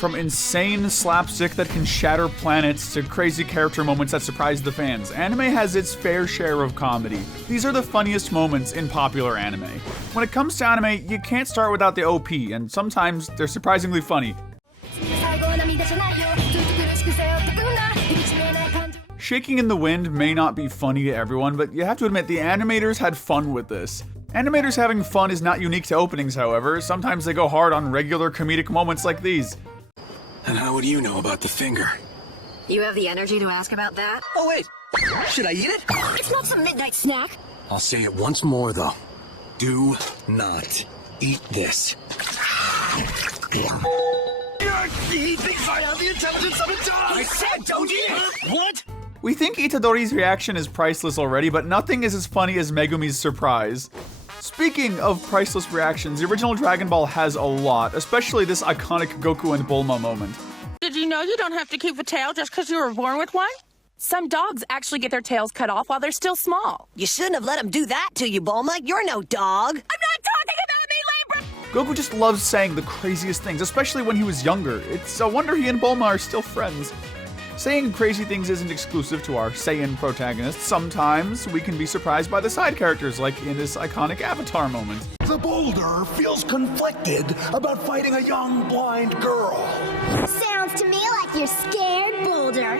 From insane slapstick that can shatter planets to crazy character moments that surprise the fans, anime has its fair share of comedy. These are the funniest moments in popular anime. When it comes to anime, you can't start without the OP, and sometimes they're surprisingly funny. Shaking in the Wind may not be funny to everyone, but you have to admit the animators had fun with this. Animators having fun is not unique to openings, however. Sometimes they go hard on regular comedic moments like these. And how would you know about the finger? You have the energy to ask about that? Oh wait, should I eat it? It's not some midnight snack. I'll say it once more though. Do not eat this. He thinks I have the intelligence of a dog! I said don't eat it! What? We think Itadori's reaction is priceless already, but nothing is as funny as Megumi's surprise. Speaking of priceless reactions, the original Dragon Ball has a lot, especially this iconic Goku and Bulma moment. Did you know you don't have to keep a tail just because you were born with one? Some dogs actually get their tails cut off while they're still small. You shouldn't have let him do that to you, Bulma. You're no dog. I'm not talking about me, Libra! Goku just loves saying the craziest things, especially when he was younger. It's a wonder he and Bulma are still friends. Saying crazy things isn't exclusive to our Saiyan protagonists. Sometimes we can be surprised by the side characters, like in this iconic Avatar moment. The boulder feels conflicted about fighting a young blind girl. Sounds to me like you're scared, Boulder.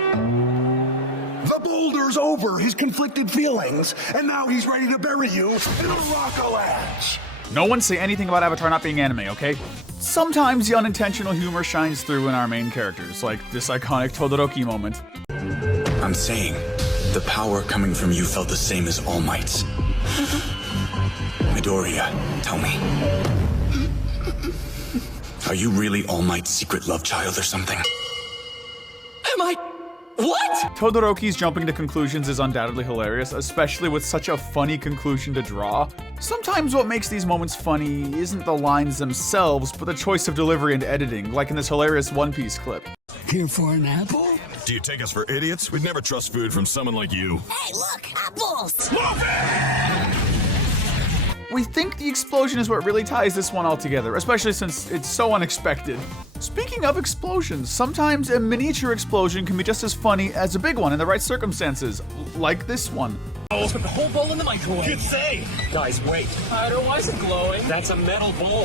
The boulder's over his conflicted feelings, and now he's ready to bury you in a rock-a-ledge. No one say anything about Avatar not being anime, okay? Sometimes the unintentional humor shines through in our main characters, like this iconic Todoroki moment. I'm saying, the power coming from you felt the same as All Might's. Midoriya, tell me. Are you really All Might's secret love child or something? Am I? What? Todoroki's jumping to conclusions is undoubtedly hilarious, especially with such a funny conclusion to draw. Sometimes what makes these moments funny isn't the lines themselves, but the choice of delivery and editing, like in this hilarious One Piece clip. Here for an apple? Do you take us for idiots? We'd never trust food from someone like you. Hey, look, apples! We think the explosion is what really ties this one all together, especially since it's so unexpected. Speaking of explosions, sometimes a miniature explosion can be just as funny as a big one in the right circumstances, like this one. Put the whole bowl in the microwave. Good save! Guys, wait. I don't know why is it glowing? That's a metal bowl.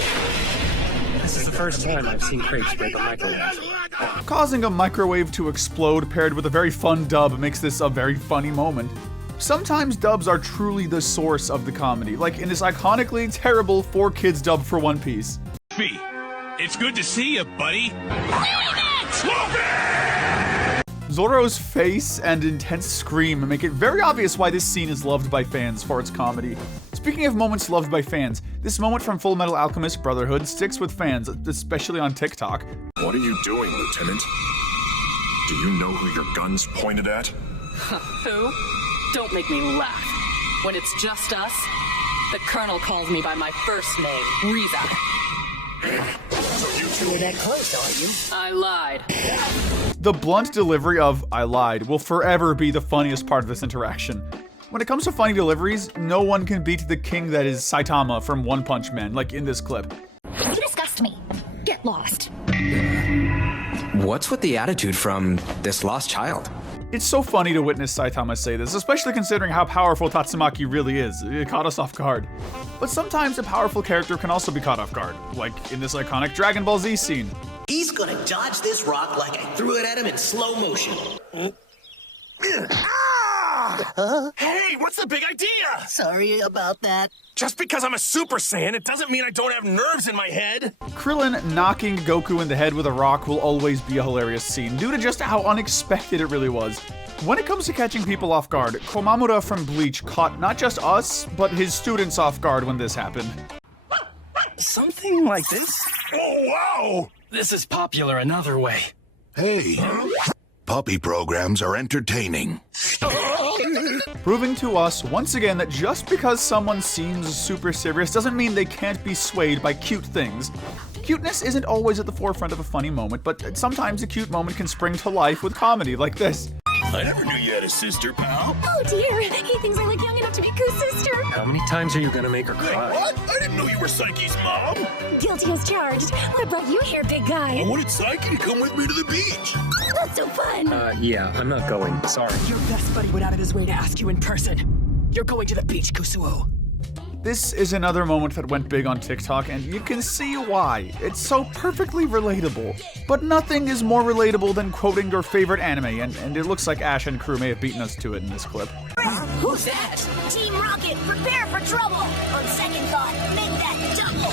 This is the first time I've seen crepes break a microwave. Causing a microwave to explode paired with a very fun dub makes this a very funny moment. Sometimes dubs are truly the source of the comedy, like in this iconically terrible 4Kids dub for One Piece. Fee, it's good to see you, buddy. Zoro's face and intense scream make it very obvious why this scene is loved by fans for its comedy. Speaking of moments loved by fans, this moment from Full Metal Alchemist Brotherhood sticks with fans, especially on TikTok. What are you doing, Lieutenant? Do you know who your gun's pointed at? Who? Don't make me laugh. When it's just us, the Colonel calls me by my first name, Riza. So you two are that close, are you? I lied. The blunt delivery of "I lied" will forever be the funniest part of this interaction. When it comes to funny deliveries, no one can beat the king that is Saitama from One Punch Man, like in this clip. You disgust me. Get lost. What's with the attitude from this lost child? It's so funny to witness Saitama say this, especially considering how powerful Tatsumaki really is. It caught us off guard. But sometimes a powerful character can also be caught off guard, like in this iconic Dragon Ball Z scene. He's gonna dodge this rock like I threw it at him in slow motion. Hey, what's the big idea? Sorry about that. Just because I'm a Super Saiyan, it doesn't mean I don't have nerves in my head. Krillin knocking Goku in the head with a rock will always be a hilarious scene, due to just how unexpected it really was. When it comes to catching people off guard, Komamura from Bleach caught not just us, but his students off guard when this happened. Something like this? Oh, wow! This is popular another way. Hey, puppy programs are entertaining. Proving to us, once again, that just because someone seems super serious doesn't mean they can't be swayed by cute things. Cuteness isn't always at the forefront of a funny moment, but sometimes a cute moment can spring to life with comedy like this. I never knew you had a sister, pal. Oh dear, he thinks I look young enough to be Ku's sister. How many times are you gonna make her cry? What? I didn't know you were Psyche's mom. Guilty as charged. What brought you here, big guy? I wanted Psyche to come with me to the beach. That's so fun. Yeah, I'm not going. Sorry. Your best buddy went out of his way to ask you in person. You're going to the beach, Kusuo. This is another moment that went big on TikTok, and you can see why. It's so perfectly relatable. But nothing is more relatable than quoting your favorite anime, and it looks like Ash and crew may have beaten us to it in this clip. Who's that? Team Rocket, prepare for trouble. On second thought, make that double.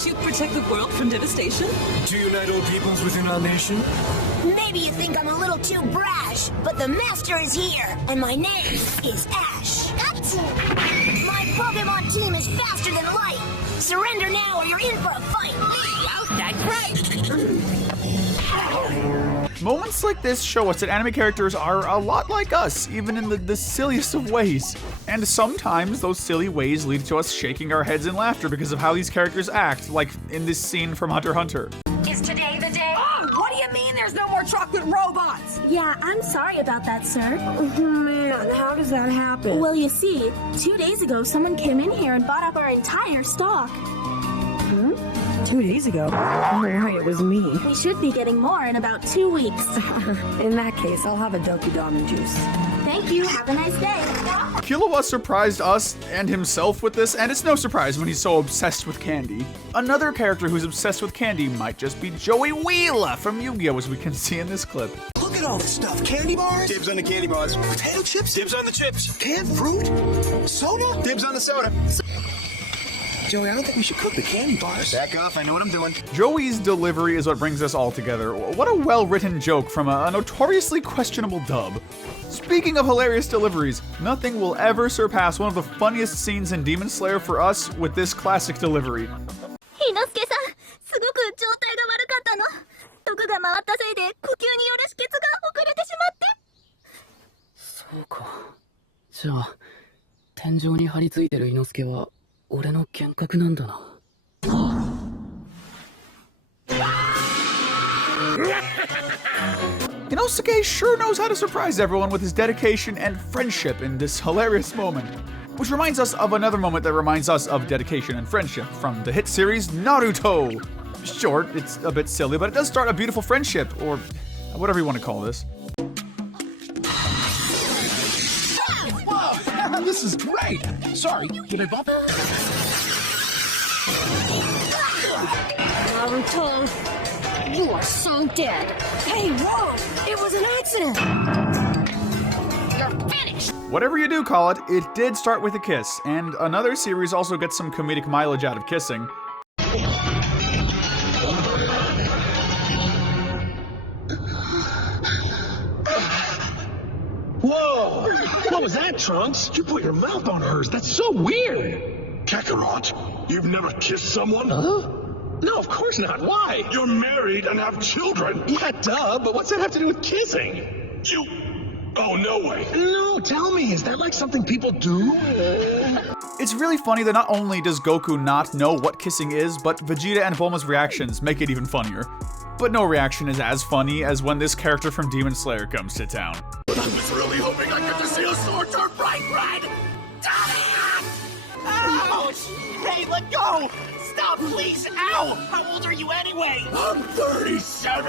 To protect the world from devastation? To unite all peoples within our nation? Maybe you think I'm a little too brash, but the master is here, and my name is Ash. My Pokemon team is faster than light. Surrender now or you're in for a fight. That's right. Moments like this show us that anime characters are a lot like us, even in the silliest of ways. And sometimes those silly ways lead to us shaking our heads in laughter because of how these characters act, like in this scene from Hunter x Hunter. Is today the day? Oh, what do you mean there's no more chocolate robots? Yeah, I'm sorry about that, sir. Man, how does that happen? Well, you see, 2 days ago, someone came in here and bought up our entire stock. 2 days ago? Oh, right, it was me. We should be getting more in about 2 weeks. In that case, I'll have a Doki juice. Thank you. Have a nice day. Killua surprised us and himself with this, and it's no surprise when he's so obsessed with candy. Another character who's obsessed with candy might just be Joey Wheeler from Yu-Gi-Oh! As we can see in this clip. Look at all this stuff. Candy bars? Dibs on the candy bars. Potato chips? Dibs on the chips. Canned fruit? Soda? Dibs on the soda. Joey, I don't think we should cook the candy bars. Back off, I know what I'm doing. Joey's delivery is what brings us all together. What a well-written joke from a notoriously questionable dub. Speaking of hilarious deliveries, nothing will ever surpass one of the funniest scenes in Demon Slayer for us with this classic delivery. Inosuke-san, すごく状態が悪かったの。毒が回ったせいで呼吸による止血が遅れてしまって。そうか。じゃあ、天井に張り付いてる伊之助は俺の幻覚なんだな。Inosuke sure knows how to surprise everyone with his dedication and friendship in this hilarious moment. Which reminds us of another moment that reminds us of dedication and friendship from the hit series Naruto. Short, it's a bit silly, but it does start a beautiful friendship, or whatever you want to call this. Whoa, this is great. Sorry, did I bump? Naruto, you are so dead. Hey, whoa! It was an accident. You're finished. Whatever you do call it, it did start with a kiss, and another series also gets some comedic mileage out of kissing. Whoa! What was that, Trunks? You put your mouth on hers. That's so weird. Kakarot, you've never kissed someone? Huh? No, of course not. Why? You're married and have children. Yeah, duh, but what's that have to do with kissing? You... Oh, no way. No, tell me, is that like something people do? It's really funny that not only does Goku not know what kissing is, but Vegeta and Bulma's reactions make it even funnier. But no reaction is as funny as when this character from Demon Slayer comes to town. I was really hoping I got to see a sword turn bright red! Ouch! Hey, let go! Stop, please! Ow! How old are you anyway? I'm 37!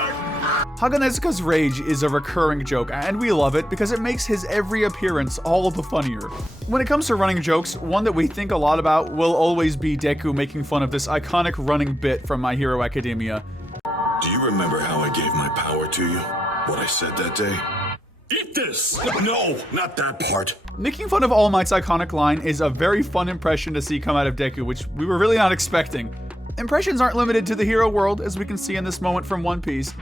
Haganezuka's rage is a recurring joke, and we love it because it makes his every appearance all the funnier. When it comes to running jokes, one that we think a lot about will always be Deku making fun of this iconic running bit from My Hero Academia. Do you remember how I gave my power to you? What I said that day? Eat this! No, not that part. Making fun of All Might's iconic line is a very fun impression to see come out of Deku, which we were really not expecting. Impressions aren't limited to the hero world, as we can see in this moment from One Piece.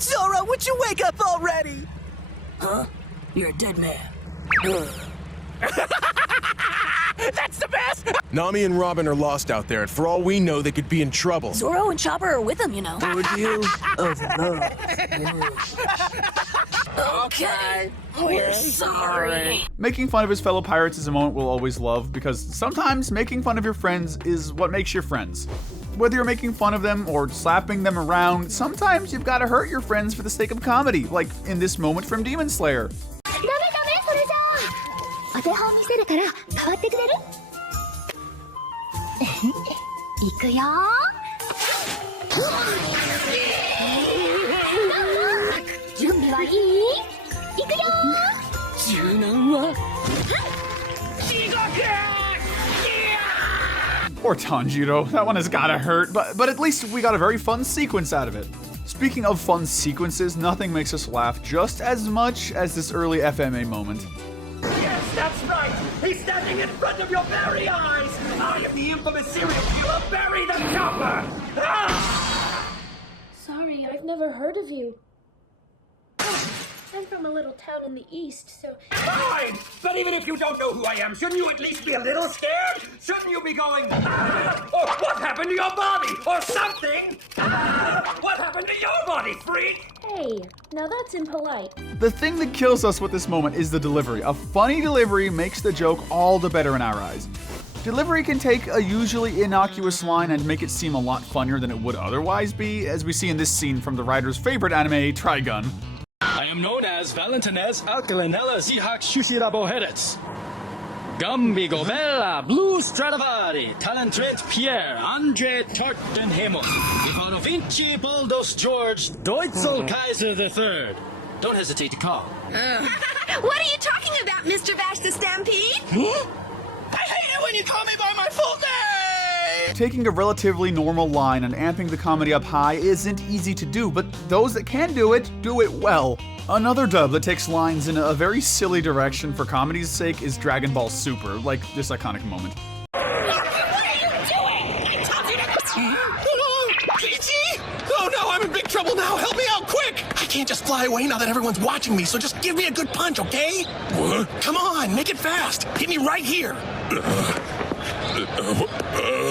Zoro, would you wake up already? Huh? You're a dead man. That's the best! Nami and Robin are lost out there, and for all we know, they could be in trouble. Zoro and Chopper are with him, you know. Ordeal of love. Okay, we're sorry. Making fun of his fellow pirates is a moment we'll always love, because sometimes making fun of your friends is what makes your friends. Whether you're making fun of them or slapping them around, sometimes you've gotta hurt your friends for the sake of comedy, like in this moment from Demon Slayer. お手本見せるから変わってくれるいくよ準備はいいいくよ柔軟は Or Tanjiro, that one has gotta hurt, but at least we got a very fun sequence out of it. Speaking of fun sequences, nothing makes us laugh just as much as this early FMA moment. Yes, that's right! He's standing in front of your very eyes! I am the infamous serial killer, Barry the Chopper! Ah! Sorry, I've never heard of you. I'm from a little town in the east, so... Fine! But even if you don't know who I am, shouldn't you at least be a little scared? Shouldn't you be going, ah! Or what happened to your body? Or something? Ah! What happened to your body, freak? Hey, now that's impolite. The thing that kills us with this moment is the delivery. A funny delivery makes the joke all the better in our eyes. Delivery can take a usually innocuous line and make it seem a lot funnier than it would otherwise be, as we see in this scene from the writer's favorite anime, Trigun. I am known as Valentinez Alcalinella Zihak Shushiraboherets. Gambi Gobella Blue Stradivari Talentrent Pierre Andre Tortenhemo Ivano Vinci Baldos George Deutzel Kaiser III. Don't hesitate to call. What are you talking about, Mr. Bash the Stampede? I hate it when you call me by my full name! Taking a relatively normal line and amping the comedy up high isn't easy to do, but those that can do it well. Another dub that takes lines in a very silly direction for comedy's sake is Dragon Ball Super, like this iconic moment. What are you doing? I told you to... Peachy? Oh no, I'm in big trouble now. Help me out, quick! I can't just fly away now that everyone's watching me, so just give me a good punch, okay? What? Come on, make it fast. Hit me right here.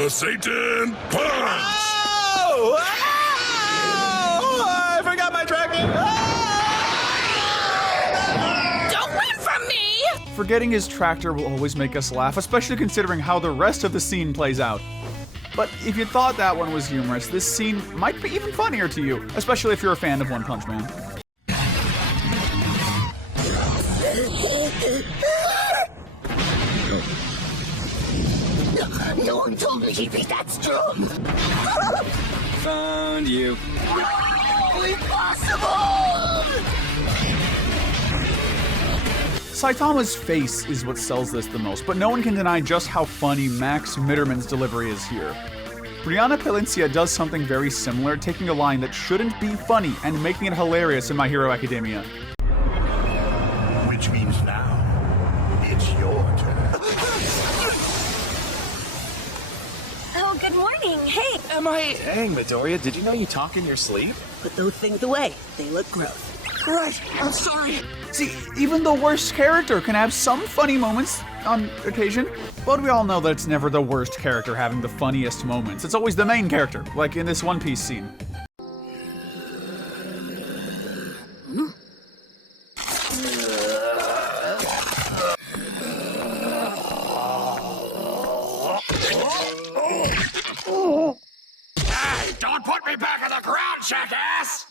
Satan, punch! Oh! I forgot my tracking. Don't run from me! Forgetting his tractor will always make us laugh, especially considering how the rest of the scene plays out. But if you thought that one was humorous, this scene might be even funnier to you, especially if you're a fan of One Punch Man. No one told me he'd be that strong. Found you. Impossible! Saitama's face is what sells this the most, but no one can deny just how funny Max Mitterman's delivery is here. Brianna Palencia does something very similar, taking a line that shouldn't be funny and making it hilarious in My Hero Academia. Which means now, it's your turn. Oh, good morning. Hey, Am I... Hey, Midoriya, did you know you talk in your sleep? put those things away. They look gross. Right, I'm sorry. See, even the worst character can have some funny moments on occasion, but we all know that it's never the worst character having the funniest moments. It's always the main character, like in this One Piece scene. Hey, don't put me back in the ground, jackass!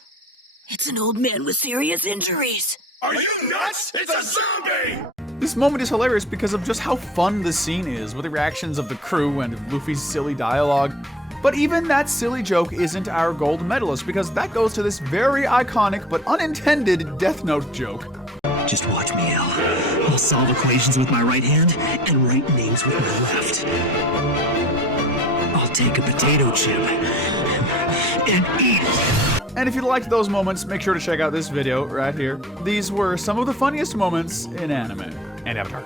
It's an old man with serious injuries. Are you nuts? It's a zombie! This moment is hilarious because of just how fun the scene is, with the reactions of the crew and Luffy's silly dialogue. But even that silly joke isn't our gold medalist, because that goes to this very iconic but unintended Death Note joke. Just watch me, Al. I'll solve equations with my right hand and write names with my left. I'll take a potato chip and eat it. And if you liked those moments, make sure to check out this video right here. These were some of the funniest moments in anime and Avatar.